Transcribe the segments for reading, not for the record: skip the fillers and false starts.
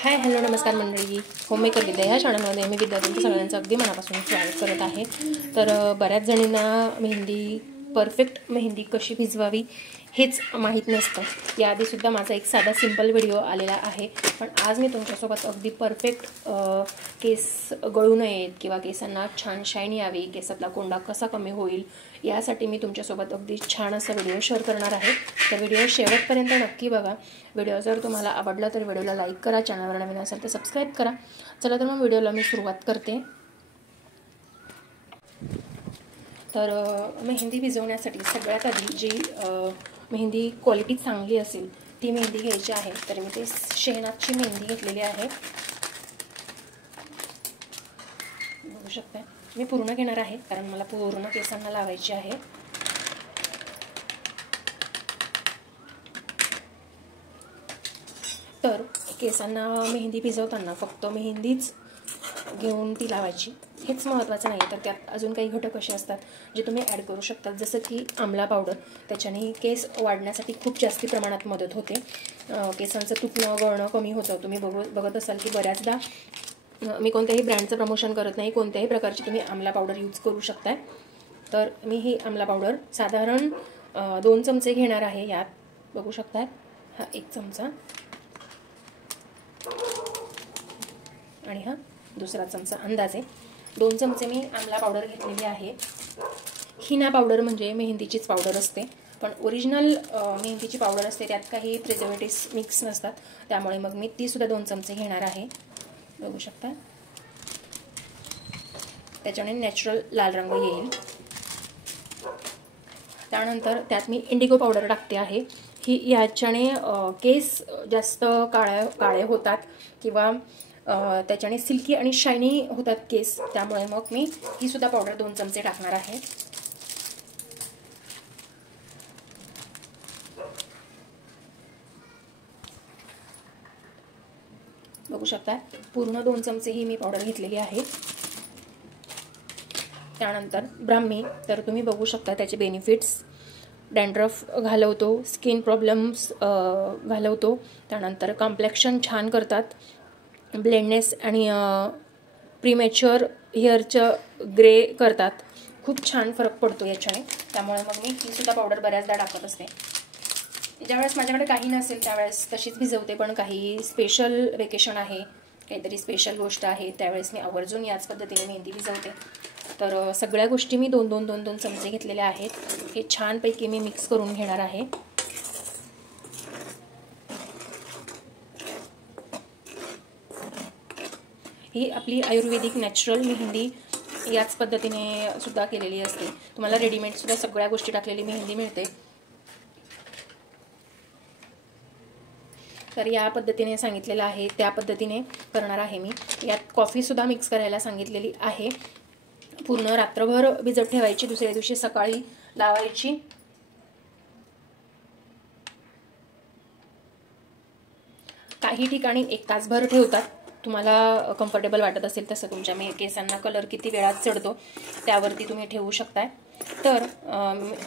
Hi hello नमस्कार मंडळी. Homemaker विद्या ह्या चॅनलमध्ये मी विद्यार्थ्यांचं सगळ्यांचं अगदी मनापासून स्वागत करत आहे. तर बऱ्याच जणींना मेहंदी परफेक्ट मेहंदी कशी भिजवावी हेच माहीत नसतं. याआधीसुद्धा माझा एक साधा सिंपल व्हिडिओ आलेला आहे, पण आज मी तुमच्यासोबत अगदी परफेक्ट केस गळू नयेत किंवा केसांना छान शाईन यावी, केसातला कोंडा कसा कमी होईल यासाठी मी तुमच्यासोबत अगदी छान असा व्हिडिओ शेअर करणार आहे. तर व्हिडिओ शेवटपर्यंत नक्की बघा. व्हिडिओ जर तुम्हाला आवडला तर व्हिडिओला लाईक करा, चॅनलवर नवीन असेल तर सबस्क्राईब करा. चला तर मग व्हिडिओला मी सुरुवात करते. तर मेहंदी भिजवण्यासाठी सगळ्यात आधी जी मेहंदी क्वालिटी चांगली असेल ती मेहंदी घ्यायची आहे. तर मी ते शेहनाजची मेहंदी घेतलेली आहे. बघू शकता मी पूर्ण घेणार आहे कारण मला पूर्ण केसांना लावायची आहे. तर केसांना मेहंदी भिजवताना फक्त मेहंदीच घेऊन ती लावायची हेच महत्त्वाचं नाही, तर त्यात अजून काही घटक असे असतात जे तुम्ही ॲड करू शकता, जसं की आमला पावडर. त्याच्याने केस वाढण्यासाठी खूप जास्ती प्रमाणात मदत होते. केसांचं तुटणं गळणं कमी होतं. तुम्ही बघत असाल की बऱ्याचदा मी कोणत्याही ब्रँडचं प्रमोशन करत नाही, कोणत्याही प्रकारची तुम्ही आमला पावडर यूज करू शकताय. तर मी ही आमला पावडर साधारण 2 चमचे घेणार आहे. यात बघू शकताय हा 1 चमचा आणि हा दुसरा चमचा, अंदाजे 2 चमचे मी आमला पावडर घेतलेली आहे. हिना पावडर म्हणजे मेहंदीचीच पावडर असते, पण ओरिजिनल मेहंदीची पावडर असते, त्यात काही प्रिझर्वेटिव्स मिक्स नसतात. त्यामुळे मग मी ती सुद्धा 2 चमचे घेणार आहे. बघू शकता त्याच्याने नॅचरल लाल रंग येईल. त्यानंतर त्यात मी इंडिगो पावडर टाकते आहे. ही याच्याने केस जास्त काळे होतात किंवा त्याच्याने सिल्की आणि शायनी होतात केस. त्यामुळे मग मी ही सुद्धा पावडर 2 चमचे टाकणार आहे. बघू शकता पूर्ण 2 चमचे ही मी पावडर घेतलेली आहे. त्यानंतर ब्राह्मी, तर तुम्ही बघू शकता त्याचे बेनिफिट्स. डॅन्ड्रफ घालवतो, स्किन प्रॉब्लेम्स घालवतो, त्यानंतर कॉम्प्लेक्शन छान करतात, ब्लेंडनेस आणि प्रीमॅच्युअर हेअरचं ग्रे करतात. खूप छान फरक पडतो याच्याने. त्यामुळे मग मी ही सुद्धा पावडर बऱ्याचदा टाकत असते. ज्यावेळेस माझ्याकडे काही नसेल त्यावेळेस तशीच भिजवते, पण काही स्पेशल वेकेशन आहे, काहीतरी स्पेशल गोष्ट आहे, त्यावेळेस मी आवर्जून याच पद्धतीने मेहंदी भिजवते. तर सगळ्या गोष्टी मी 2-2 चमचे घेतलेल्या आहेत. हे छानपैकी मी मिक्स करून घेणार आहे. ही आपली आयुर्वेदिक नॅचरल मेहंदी याच पद्धतीने सुद्धा केलेली असते. तुम्हाला रेडीमेड सुद्धा सगळ्या गोष्टी टाकलेली मेहंदी मिळते. तर या पद्धतीने सांगितलेलं आहे त्या पद्धतीने करणार आहे मी. यात कॉफी सुद्धा मिक्स करायला सांगितलेली आहे. पूर्ण रात्रभर भिजत ठेवायची, दुसऱ्या दिवशी सकाळी लावायची. काही ठिकाणी 1 तासभर ठेवतात. तुम्हाला कम्फर्टेबल वाटत असेल तसं, तुमच्या केसांना कलर किती वेळात चढतो त्यावरती तुम्ही ठेवू शकताय. तर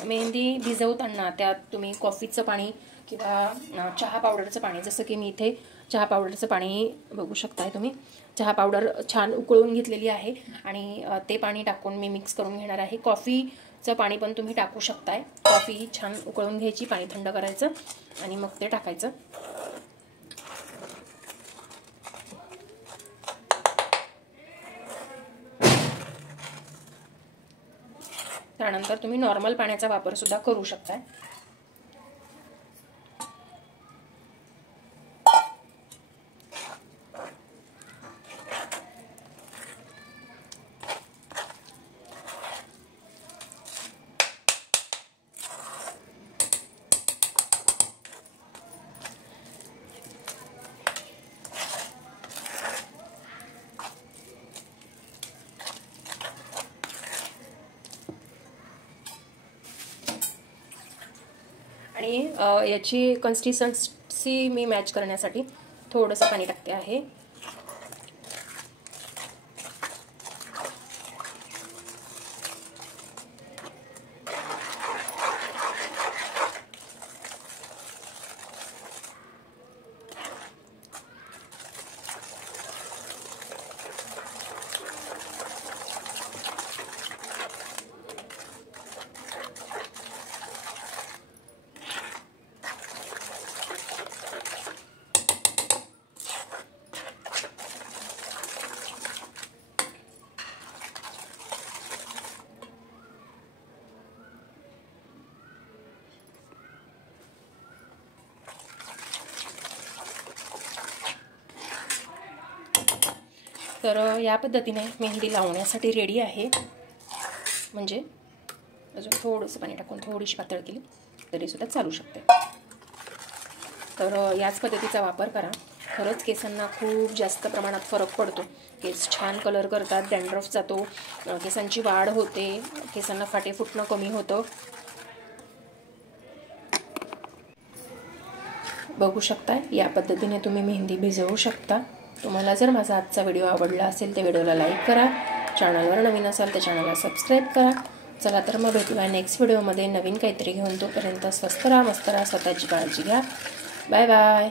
मेहंदी भिजवताना त्यात तुम्ही कॉफीचं पाणी किंवा चहा पावडरचं पाणी, जसं की मी इथे चहा पावडरचं पाणी बघू शकताय तुम्ही. चहा पावडर छान उकळून घेतलेली आहे आणि ते पाणी टाकून मी मिक्स करून घेणार आहे. कॉफीचं पाणी पण तुम्ही टाकू शकताय. कॉफी छान उकळून घ्यायची, पाणी थंड करायचं आणि मग ते टाकायचं. त्यानंतर तुम्ही नॉर्मल पाण्याचा वापर सुद्धा करू शकताय. आणि याची कन्सिस्टन्सी मी मॅच करण्यासाठी थोडंसं पाणी टाकते आहे. तर या पद्धतीने मेहंदी लावण्यासाठी रेडी आहे. म्हणजे अजून थोडंसं पाणी टाकून थोडीशी पातळ केली तरीसुद्धा चालू शकते. तर याच पद्धतीचा वापर करा. खरंच केसांना खूप जास्त प्रमाणात फरक पडतो. केस छान कलर करतात, डॅन्ड्रफ जातो, केसांची वाढ होते, केसांना फाटे फुटणं कमी होतं. बघू शकता या पद्धतीने तुम्ही मेहंदी भिजवू शकता. तुम्हाला जर माझा आजचा व्हिडिओ आवडला असेल तर व्हिडिओला लाईक करा. चॅनलवर नवीन असाल तर चॅनलला सबस्क्राईब करा. चला तर मग भेटूया नेक्स्ट व्हिडिओमध्ये नवीन काहीतरी घेऊन. तोपर्यंत स्वस्त राहा, मस्त राहा, स्वतःची काळजी घ्या. Bye bye.